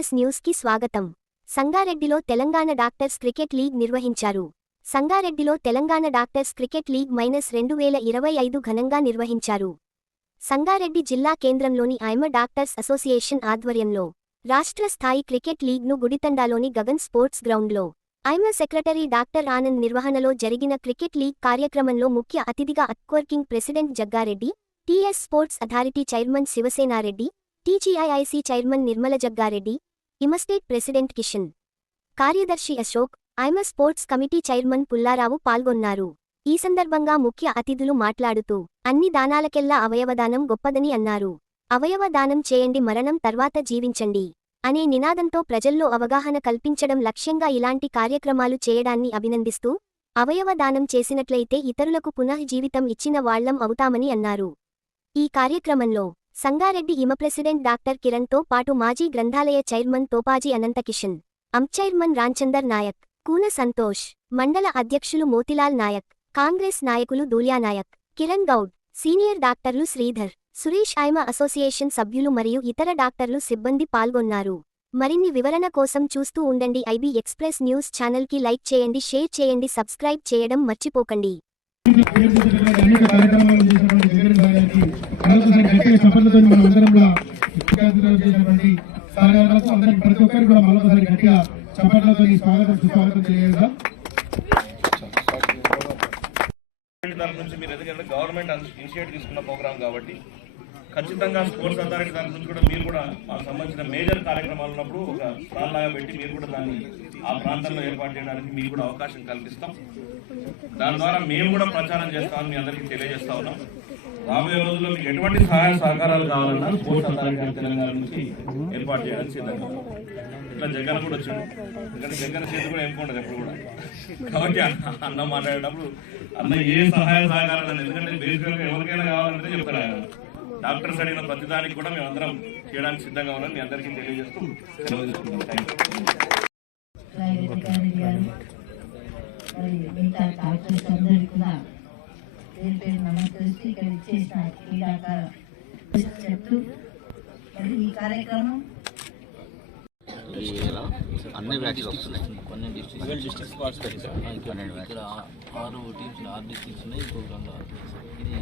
Express న్యూస్‌కి స్వాగతం. సంగారెడ్డిలో తెలంగాణ డాక్టర్స్ క్రికెట్ లీగ్ నిర్వహించారు. సంగారెడ్డిలో తెలంగాణ డాక్టర్స్ క్రికెట్ లీగ్ -2025 ఘనంగా నిర్వహించారు. సంగారెడ్డి జిల్లా కేంద్రంలోని ఐమ డాక్టర్స్ అసోసియేషన్ ఆధ్వర్యంలో రాష్ట్ర స్థాయి క్రికెట్ లీగ్ను గుడితండాలోని గగన్ స్పోర్ట్స్ గ్రౌండ్లో ఐమ సెక్రటరీ డాక్టర్ ఆనంద్ నిర్వహణలో జరిగిన క్రికెట్ లీగ్ కార్యక్రమంలో ముఖ్య అతిథిగా అక్వర్కింగ్ president Jaggareddy, TS sports authority chairman Sivasenareddy, TGIIC chairman Nirmala Jaggareddy, ఇమస్టేట్ ప్రెసిడెంట్ కిషన్, కార్యదర్శి అశోక్, ఐమ స్పోర్ట్స్ కమిటీ చైర్మన్ పుల్లారావు పాల్గొన్నారు. ఈ సందర్భంగా ముఖ్య అతిథులు మాట్లాడుతూ అన్ని దానాలకెల్లా అవయవదానం గొప్పదని అన్నారు. అవయవ దానం చేయండి, మరణం తర్వాత జీవించండి అనే నినాదంతో ప్రజల్లో అవగాహన కల్పించడం లక్ష్యంగా ఇలాంటి కార్యక్రమాలు చేయడాన్ని అభినందిస్తూ, అవయవ దానం చేసినట్లయితే ఇతరులకు పునః జీవితం ఇచ్చిన వాళ్లం అవుతామని అన్నారు. ఈ కార్యక్రమంలో సంగారెడ్డి ఇమ ప్రెసిడెంట్ డాక్టర్ కిరణ్తో పాటు మాజీ గ్రంథాలయ చైర్మన్ తోపాజీ అనంతకిషన్, చైర్మన్ రాంచందర్ నాయక్, కూన సంతోష్, మండల అధ్యక్షులు మోతిలాల్ నాయక్, కాంగ్రెస్ నాయకులు దూల్యానాయక్, కిరణ్ గౌడ్, సీనియర్ డాక్టర్లు శ్రీధర్, సురేష్, ఐమ అసోసియేషన్ సభ్యులు మరియు ఇతర డాక్టర్లు సిబ్బంది పాల్గొన్నారు. మరిన్ని వివరణ కోసం చూస్తూ ఉండండి ఐబీ ఎక్స్‌ప్రెస్ న్యూస్ ఛానల్కి లైక్ చేయండి, షేర్ చేయండి, సబ్స్క్రైబ్ చేయడం మర్చిపోకండి. ప్రతి ఒక్కరికి కూడా మరొకసారి గట్టిగా చప్పట్లతో స్వాగతం సుస్వాగతం తెలియజేద్దాం. దాని నుంచి మీరు ఎందుకంటే గవర్నమెంట్ ఇనిషియేటివ్ తీసుకున్న ప్రోగ్రామ్ కాబట్టి ఖచ్చితంగా స్పోర్ట్స్ అథారిటీ దాని నుంచి కూడా మీరు కూడా మాకు సంబంధించిన మేజర్ కార్యక్రమాలు ఉన్నప్పుడు ఒక స్టాల్ లాగా పెట్టి మీరు కూడా దాన్ని ఆ ప్రాంతంలో ఏర్పాటు చేయడానికి మీకు కూడా అవకాశం కల్పిస్తాం. దాని ద్వారా మేము కూడా ప్రచారం చేస్తామని మీ అందరికీ తెలియజేస్తా ఉన్నాం. రాబోయే రోజుల్లో మీకు ఎటువంటి సహాయ సహకారాలు కావాలన్నా స్పోర్ట్స్ అథారిటీ తెలంగాణ నుంచి ఏర్పాటు చేయడానికి సిద్ధంగా. ఇట్లా జగన్ కూడా వచ్చాడు, ఎందుకంటే జగన్ చేతి కూడా ఏముకుంటుంది ఎప్పుడు కూడా. కాబట్టి అన్న మాట్లాడేటప్పుడు అన్న ఏ సహాయ సహకారాలు, ఎందుకంటే బేసికల్గా ఎవరికైనా కావాలంటే చెప్తారు ఆయన. డాక్టర్స్ అడిగిన ప్రతిదానికి కూడా మేము అందరం చేయడానికి సిద్ధంగా ఉన్నాం. మీ అందరికీ తెలియజేస్తూ సెలవు తీసుకుంటాం. ఈ కార్యక్రమం అన్ని బ్యాచ్లు వస్తున్నాయి. కొన్ని డిస్ట్రిక్ట్స్ పార్టిసిపేట్ ఇక్కడ 6 టీమ్స్ 6 డిస్ట్రిక్ట్స్ ఉన్నాయి. ఇంకొక ఇది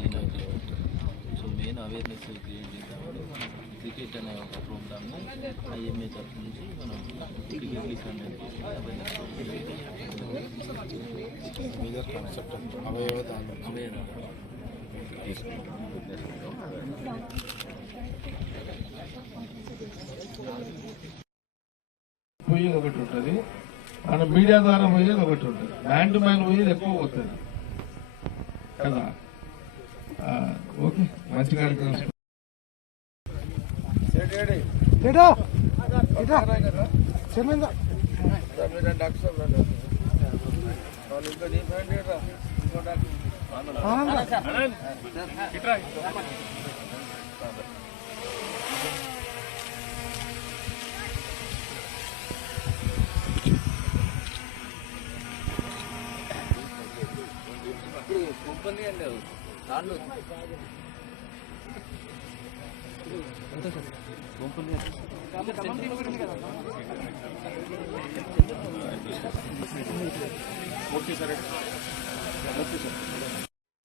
సో మెయిన్ అవేర్నెస్ క్రియేట్ చేద్దామని క్రికెట్ అనే ఒక ప్రోగ్రామ్ని ఐఎంఏ తరఫు నుంచి మనం క్రికెట్ లీగ్ కండక్ట్ చేసి మేజర్ కాన్సెప్ట్ అవయవదానం పోయేది ఒకటి ఉంటుంది, మన మీడియా ద్వారా పోయేది ఒకటి ఉంటుంది, మ్యాన్ టు మ్యాన్ పోయేది ఎక్కువ పోతుంది కదా. ఓకే, మంచి కార్యక్రమం.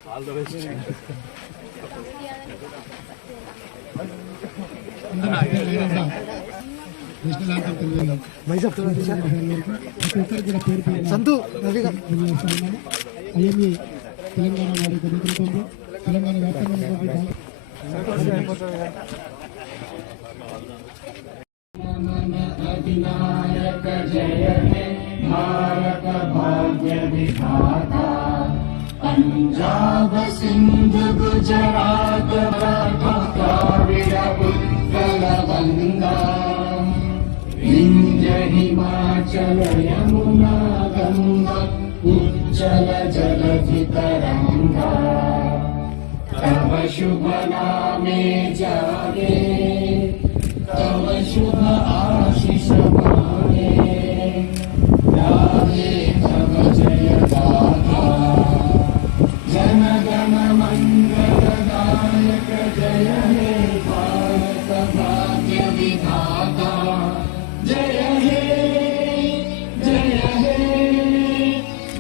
All the best. Santhu IMA Telangana వారి నేతృత్వంలో తెలంగాణ వ్యాప్తంగా అధినాయక జయ హే భారత భాగ్య విధాత పంజాబ్ సింధు గుజరాత్ ద్రావిడ ఉత్కల గంగా వింధ్య హిమాచల యమునా గంగా ఉజ్జల జలధి తరంగా तव शुभ नामे जागे तव शुभ आशीष मांगे गाहे तव जय गाथा जन गण मंगल दायक जय हे भारत भाग्य विधाता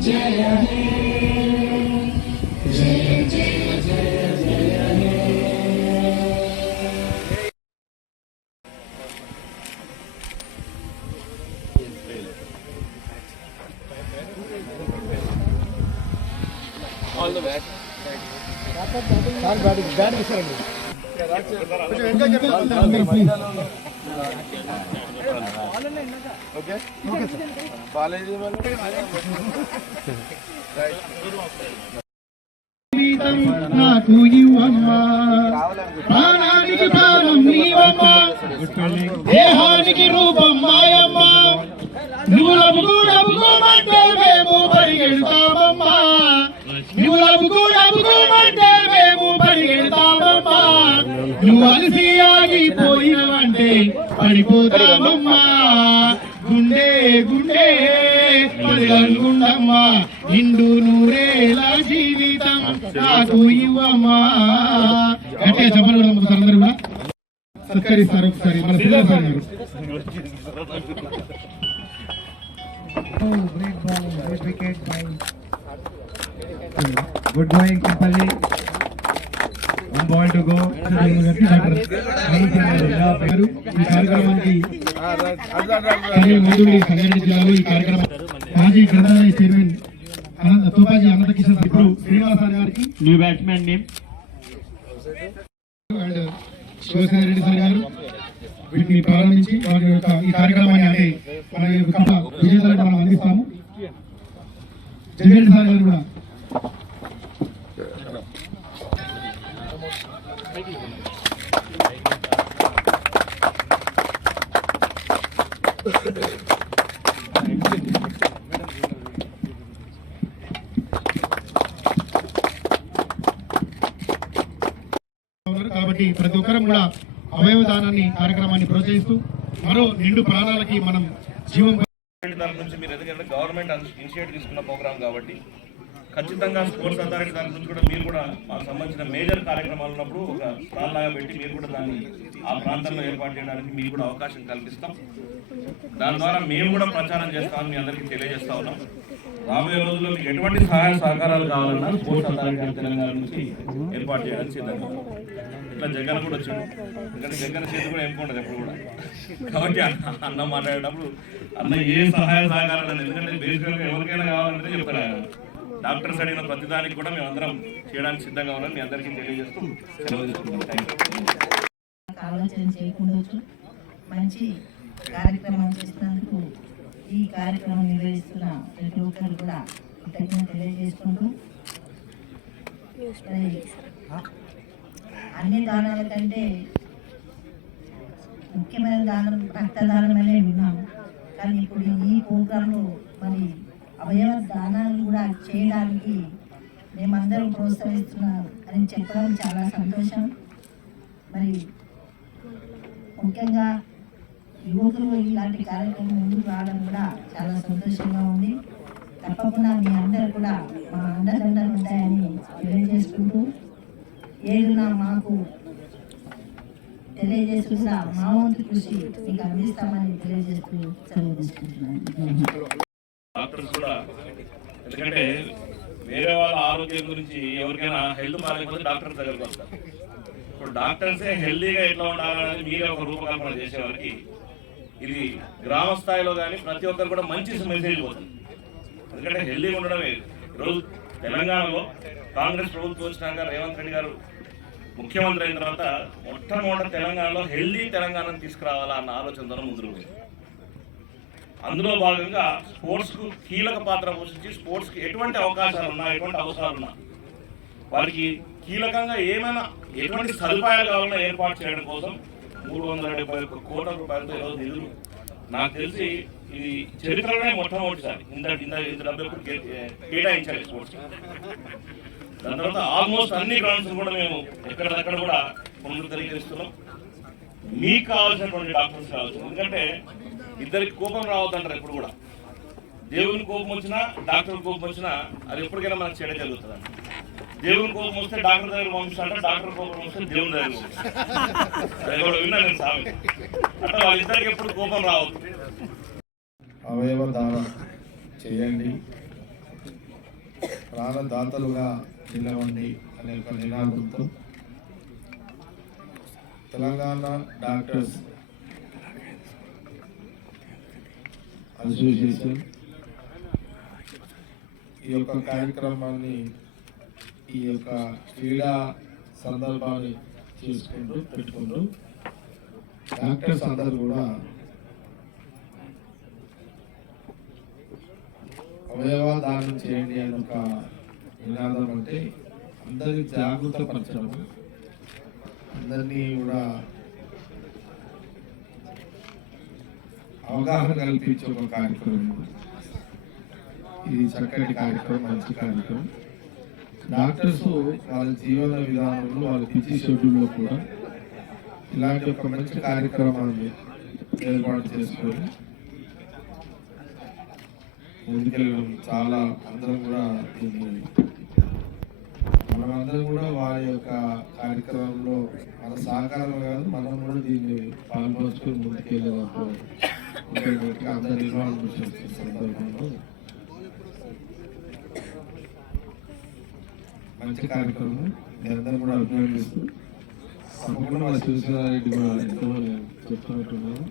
जय हे जय जय जय जय हे ఆల్ ద బెస్ట్. నాకు ఇవ్వమ్మా ప్రాణానికి ప్రాణం నీవమ్మా దేహానికి రూపం మాయమ్మా నువ్వు లబుకోమంటే మేము పరిగెడతామమ్మా నువ్వు లబుకోమంటే మేము పరిగెడతామమ్మా నువ్వు అలసి ఆగిపోయినవంటే పడిపోతామమ్మా గుండె గుండె పదగంగుండమ్మా నిండు నూరేళ్ళ జీవితం నాకు ఇవ్వమ్మా అంటే చెప్పండి ఒకసారి అందరూ కూడా సత్కరిస్తారు ఒకసారి మన Sridhar sir garu. Good morning simply one ball to go. ఈ కార్యక్రమానికి మందుడి సంగారెడ్డి జిల్లాలో ఈ కార్యక్రమం మాజీ గ్రంథాలయ చైర్మన్ తోపాజీ అనంత కిషన్ ఇప్పుడు శ్రీనివాస గారికి new batsmen name and Sivasena Reddy sir గారు వీటిని ప్రారంభించి వారి యొక్క ఈ కార్యక్రమాన్ని అంటే మన యొక్క విజేతలకు మనం అందిస్తాము. జగన్ సార్ గారు కూడా కాబట్టి ప్రతి ఒక్కరం కూడా అవయవ దానాన్ని కార్యక్రమాన్ని ప్రోత్సహిస్తూ మరో నిండు ప్రాణాలకి మనం జీవం దాని నుంచి మీరు ఎందుకంటే గవర్నమెంట్ ఇనిషియేటివ్ తీసుకున్న ప్రోగ్రామ్ కాబట్టి ఖచ్చితంగా స్పోర్ట్స్ అథారిటీ దాని గురించి కూడా మీరు కూడా మాకు సంబంధించిన మేజర్ కార్యక్రమాలు ఉన్నప్పుడు ఒక స్టాల్ లాగా పెట్టి మీరు కూడా దాన్ని ఆ ప్రాంతంలో ఏర్పాటు చేయడానికి మీకు కూడా అవకాశం కల్పిస్తాం. దాని ద్వారా మేము కూడా ప్రచారం చేస్తామని మీ అందరికీ తెలియజేస్తా ఉన్నాం. రాబోయే రోజుల్లో మీకు ఎటువంటి సహాయ సహకారాలు కావాలన్నా స్పోర్ట్స్ అథారిటీ తెలంగాణ నుంచి ఏర్పాటు చేయడానికి సిద్ధంగా ఇట్లా జగన్ కూడా వచ్చాడు. ఎందుకంటే జగన్ చేతి కూడా ఏం ఉండదు ఎప్పుడు కూడా. కాబట్టి అన్న మాట్లాడేటప్పుడు అన్న ఏ సహాయ సహకారాలు ఎందుకంటే బేసిక్గా ఎవరికైనా కావాలంటే చెప్తారు ఆయన. డాక్టర్స్ అడిగిన ప్రతిదానికి కూడా మేము అందరం చేయడానికి సిద్ధంగా ఉన్నాం. మీ అందరికీ తెలియజేస్తూ సెలవు తీసుకుంటాం. ఆలోచన చేయకుండా మంచి కార్యక్రమం చేసినందుకు ఈ కార్యక్రమం నిర్వహిస్తున్న ప్రతి ఒక్కరు కూడా కృతజ్ఞత తెలియజేసుకుంటూ అన్ని దానాల కంటే ముఖ్యమైన దానం రక్తదానం అనే విన్నాం. కానీ ఇప్పుడు ఈ ప్రోగ్రాంలో మరి అవయవ దానాలు కూడా చేయడానికి మేమందరం ప్రోత్సహిస్తున్నాం అని చెప్పడం చాలా సంతోషం. మరి ముఖ్యంగా యువకులు ఇలాంటి కార్యక్రమం ముందుకు రావడం కూడా చాలా సంతోషంగా ఉంది. తప్పకుండా మీ అందరూ కూడా మా అండదండలు ఉంటాయని తెలియజేసుకుంటూ ఏదున్నా మాకు తెలియజేసుకుంటా మా వంతు కృషి మీకు అందిస్తామని తెలియజేస్తూ సెలవు తీసుకుంటున్నాను. డాక్టర్స్ కూడా ఎందుకంటే వేరే వాళ్ళ ఆరోగ్యం గురించి ఎవరికైనా హెల్త్ బాగాలేకపోతే డాక్టర్ దగ్గరకు వస్తారు. ఇప్పుడు డాక్టర్సే హెల్తీగా ఎట్లా ఉండాలనేది మీరే ఒక రూపకల్పన చేసేవారికి ఇది గ్రామ స్థాయిలో కానీ ప్రతి ఒక్కరు కూడా మంచి మెసేజ్ పోతుంది. ఎందుకంటే హెల్తీగా ఉండడమే ఈరోజు తెలంగాణలో కాంగ్రెస్ ప్రభుత్వం వచ్చినాక రేవంత్ రెడ్డి గారు ముఖ్యమంత్రి అయిన తర్వాత మొట్టమొదటి తెలంగాణలో హెల్తీ తెలంగాణను తీసుకురావాలా అన్న ఆలోచనతో ముందుకు పోయింది. అందులో భాగంగా స్పోర్ట్స్కు కీలక పాత్ర పోషించి స్పోర్ట్స్కి ఎటువంటి అవకాశాలు ఉన్నా ఎటువంటి అవసరాలు ఉన్నా వారికి కీలకంగా ఏమైనా ఎటువంటి సదుపాయాలు కావాలన్నా ఏర్పాటు చేయడం కోసం 371 కోట్ల రూపాయలతో ఈరోజు నిధులు నాకు తెలిసి ఇది చరిత్రలోనే మొట్టమొదటిసారి ఇంత డబ్బు ఎప్పుడు కేటాయించాలి స్పోర్ట్స్. దాని తర్వాత ఆల్మోస్ట్ అన్ని గ్రౌండ్స్ కూడా మేము ఎక్కడిదక్కడ కూడా పునరుద్ధరీకరిస్తున్నాం. మీకు కావాల్సినటువంటి డాక్టర్స్ కావచ్చు. ఎందుకంటే ఇద్దరికి కోపం రావద్దంటారు ఎప్పుడు కూడా. దేవుని కోపం వచ్చినా డాక్టర్ కోపం వచ్చినా అది ఎప్పటికైనా మనకు చెడ జరుగుతుంది. దేవుని కోపం వస్తే డాక్టర్ దగ్గర పంపిస్తాంట, డాక్టర్ కోపం వస్తే దేవుని దగ్గర పంపిస్తాను. విన్నా నేను సామి అట్లా వాళ్ళిద్దరికి ఎప్పుడు కోపం రావద్దు. అవయవ దానం చేయండి. ప్రాణదాతలుగా నిలవండి అనే ఒక నినాదంతో తెలంగాణ డాక్టర్స్ అసోసియేషన్ ఈ యొక్క కార్యక్రమాన్ని ఈ యొక్క క్రీడా సందర్భాన్ని పెట్టుకుంటూ డాక్టర్స్ అందరూ కూడా అవయవ దానం చేయండి అని ఒక నినాదం అంటే అందరినీ జాగృత పరచడం, అందరినీ కూడా అవగాహన కల్పించే ఒక కార్యక్రమం. ఇది చక్కటి కార్యక్రమం, మంచి కార్యక్రమం. డాక్టర్స్ వాళ్ళ జీవన విధానంలో వాళ్ళ బిజీ షెడ్యూల్లో కూడా ఇలాంటి ఒక మంచి కార్యక్రమాన్ని ఏర్పాటు చేసుకొని ముందుకెళ్ళడం చాలా అందరం కూడా మనమందరం కూడా వారి యొక్క కార్యక్రమంలో మన సహకారం కాదు, మనం కూడా దీన్ని పాల్పంచుకొని ముందుకెళ్ళేటప్పుడు అందరు ఇన్వాల్వ్ చేసే సందర్భంలో మంచి కార్యక్రమం మీ అందరూ కూడా అభినందిస్తూ తప్పకుండా మన శివసేనారెడ్డి కూడా ఎంతో చెప్తున్నట్టున్నాను.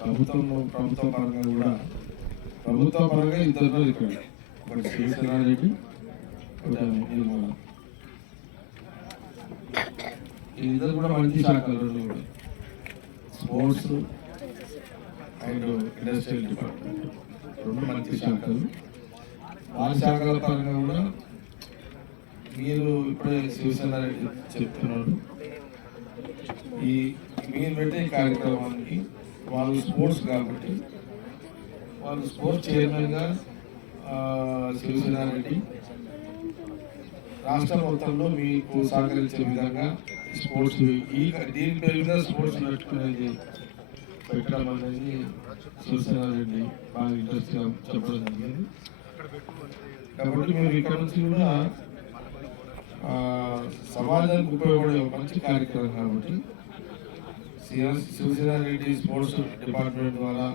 ప్రభుత్వ పరంగా కూడా ప్రభుత్వ పరంగా ఇద్దరు ఇక్కడ ఒకటి శివసేనారెడ్డి, ఇద్దరు కూడా మంచి శాఖలు రెండు కూడా స్పోర్ట్స్ అండ్ ఇండస్ట్రియల్ డిపార్ట్మెంట్ రెండు మంచి శాఖలు. ఆ శాఖల పరంగా కూడా మీరు ఇప్పుడే శివసేనారెడ్డి చెప్తున్నారు, ఈ మీరు పెట్టే కార్యక్రమానికి వాళ్ళు స్పోర్ట్స్ కాబట్టి వాళ్ళు స్పోర్ట్స్ చైర్మన్గా శివసేనారెడ్డి రాష్ట్ర మొత్తంలో మీకు సహకరించే విధంగా స్పోర్ట్స్ దీని పేరుగా స్పోర్ట్స్ పెట్టుకునేది పెట్టడం అనేది శివసేనారెడ్డి బాగా ఇంట్రెస్ట్గా చెప్పడం జరిగింది. కాబట్టి మీరు ఇక్కడ నుంచి కూడా సమాజానికి ఉపయోగపడే ఒక మంచి కార్యక్రమం కాబట్టి శివసేనారెడ్డి స్పోర్ట్స్ డిపార్ట్మెంట్ ద్వారా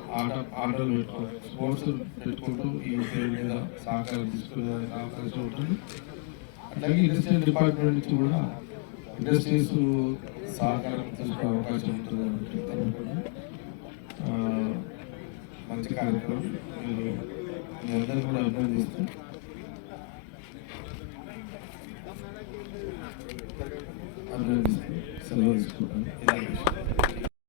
ఆటలు స్పోర్ట్స్ పెట్టుకుంటూ ఈ పేరు మీద సహకారం తీసుకునే అవకాశం ఉంటుంది. అట్లాగే ఇండస్ట్రియల్ డిపార్ట్మెంట్ నుంచి కూడా ఇండస్ట్రీస్ సహకారం తీసుకునే అవకాశం ఉంటుంది కాబట్టి మంచి కార్యక్రమం. మీరు మీ అందరూ కూడా అభినందిస్తూ సెలవు తీసుకుంటాను.